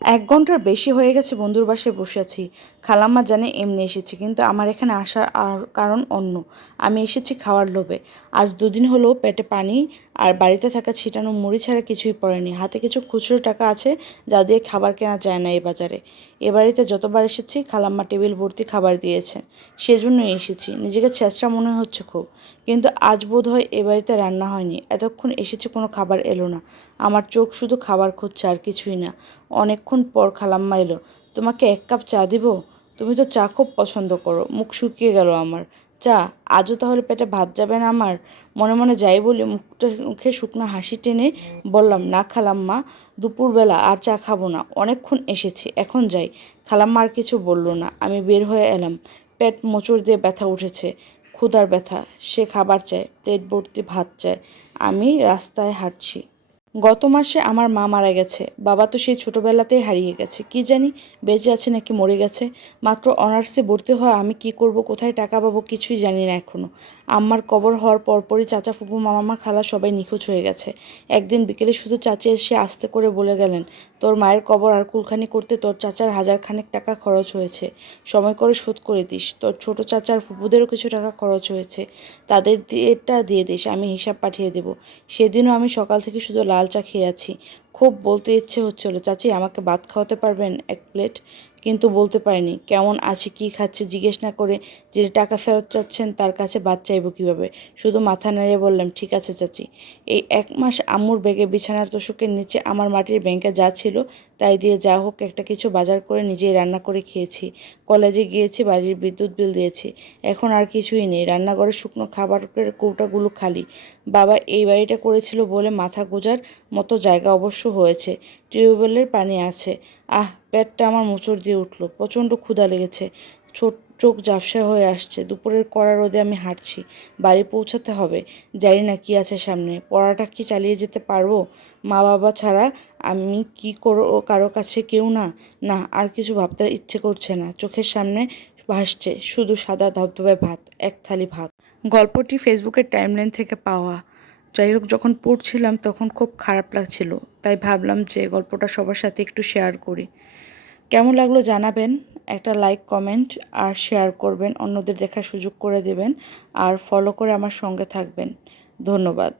১ ঘন্টার বেশি হয়ে গেছে বন্ধুর বাসায় বসে আছি। খালাম্মা জানে এমনি এসেছি, কিন্তু আমার এখানে আসার কারণ অন্য। আমি এসেছি খাওয়ার লোভে। আজ ২ দিন হলো পেটে পানি আর বাড়িতে থাকা ছিটানো মুড়ি ছাড়া কিছুই পড়েনি। হাতে কিছু খুচরো টাকা আছে যা দিয়ে খাবার কেনা যায় না এই বাজারে। এ বাড়িতে যতবার এসেছি খালাম্মা টেবিল ভর্তি খাবার দিয়েছেন, সেজন্যই এসেছি। নিজেকে ছেঁচড়া মনে হচ্ছে খুব, কিন্তু আজ বোধহয় এ বাড়িতে রান্না হয়নি। এতক্ষণ এসেছি, কোনো খাবার এলো না। আমার চোখ শুধু খাবার খুঁজছে, আর কিছুই না। অনেকক্ষণ পর খালাম্মা এলো। তোমাকে ১ কাপ চা দিব? তুমি তো চা খুব পছন্দ করো। মুখ শুকিয়ে গেল আমার। চা? আজও তাহলে পেটে ভাত যাবে না আমার? মনে মনে যাই বলি, মুখে শুকনো হাসি টেনে বললাম, না খালাম্মা, দুপুরবেলা আর চা খাবো না। অনেকক্ষণ এসেছি, এখন যাই। খালাম্মা আর কিছু বলল না। আমি বের হয়ে এলাম। পেট মোচড় দিয়ে ব্যথা উঠেছে, ক্ষুধার ব্যথা। সে খাবার চায়, প্লেট ভর্তি ভাত চায়। আমি রাস্তায় হাঁটছি। গত মাসে আমার মা মারা গেছে। বাবা তো সেই ছোটবেলাতেই হারিয়ে গেছে। কি জানি বেঁচে আছে নাকি মরে গেছে। মাত্র অনার্সে ভর্তি হওয়া আমি কি করব, কোথায় টাকা পাবো কিছুই জানি না এখনো। আম্মার কবর হওয়ার পরপরই চাচা, ফুপু, মামা, খালা সবাই নিখোঁজ হয়ে গেছে। একদিন বিকেলে শুধু চাচা এসে আস্তে করে বলে গেলেন, তোর মায়ের কবর আর কুলখানি করতে তোর চাচার ১,০০০ টাকা খরচ হয়েছে। সময় করে শোধ করে দিস। তোর ছোট চাচার ফুপুদেরও কিছু টাকা খরচ হয়েছে, তাদের দিয়েটা দিয়ে দিস, আমি হিসাব পাঠিয়ে দেব। সেদিনও আমি সকাল থেকে শুধু লাল চা খেয়ে আছি। খুব বলতে ইচ্ছে হচ্ছিল, চাচি আমাকে ভাত খাওয়াতে পারবেন ১ প্লেট? কিন্তু বলতে পারিনি। কেমন আছি, কী খাচ্ছি জিজ্ঞেস না করে যিনি টাকা ফেরত চাচ্ছেন তার কাছে ভাত চাইব কীভাবে? শুধু মাথা নেড়ে বললাম, ঠিক আছে চাচি। এই ১ মাস আম্মুর ব্যাগে বিছানার তোশকের নিচে আমার মাটির ব্যাংকে যা ছিল তাই দিয়ে যা হোক একটা কিছু বাজার করে নিজেই রান্না করে খেয়েছি। কলেজে গিয়েছি, বাড়ির বিদ্যুৎ বিল দিয়েছি। এখন আর কিছুই নেই। রান্নাঘরে শুকনো খাবারের কৌটাগুলো খালি। বাবা এই বাড়িটা করেছিল বলে মাথা গোঁজার মতো জায়গা অবশ্য হয়েছে। টিউবওয়েলের পানি আছে। আহ, পেটটা আমার মোচড় দিয়ে উঠল। প্রচণ্ড ক্ষুধা লেগেছে। চোখ ঝাপসা হয়ে আসছে। দুপুরের কড়া রোদে আমি হাঁটছি। বাড়ি পৌঁছাতে হবে। জানি না কি আছে সামনে। পড়াটা কি চালিয়ে যেতে পারবো? মা বাবা ছাড়া আমি কি কারো কাছে কেউ না। না, আর কিছু ভাবতে ইচ্ছে করছে না। চোখের সামনে ভাসছে শুধু সাদা ধবধবে ভাত, ১ থালি ভাত। গল্পটি ফেসবুকের টাইমলাইন থেকে পাওয়া। যাই হোক, যখন পড়ছিলাম তখন খুব খারাপ লাগছিল, তাই ভাবলাম যে গল্পটা সবার সাথে একটু শেয়ার করি। কেমন লাগলো জানাবেন। একটা লাইক, কমেন্ট আর শেয়ার করবেন, অন্যদের দেখার সুযোগ করে দেবেন, আর ফলো করে আমার সঙ্গে থাকবেন। ধন্যবাদ।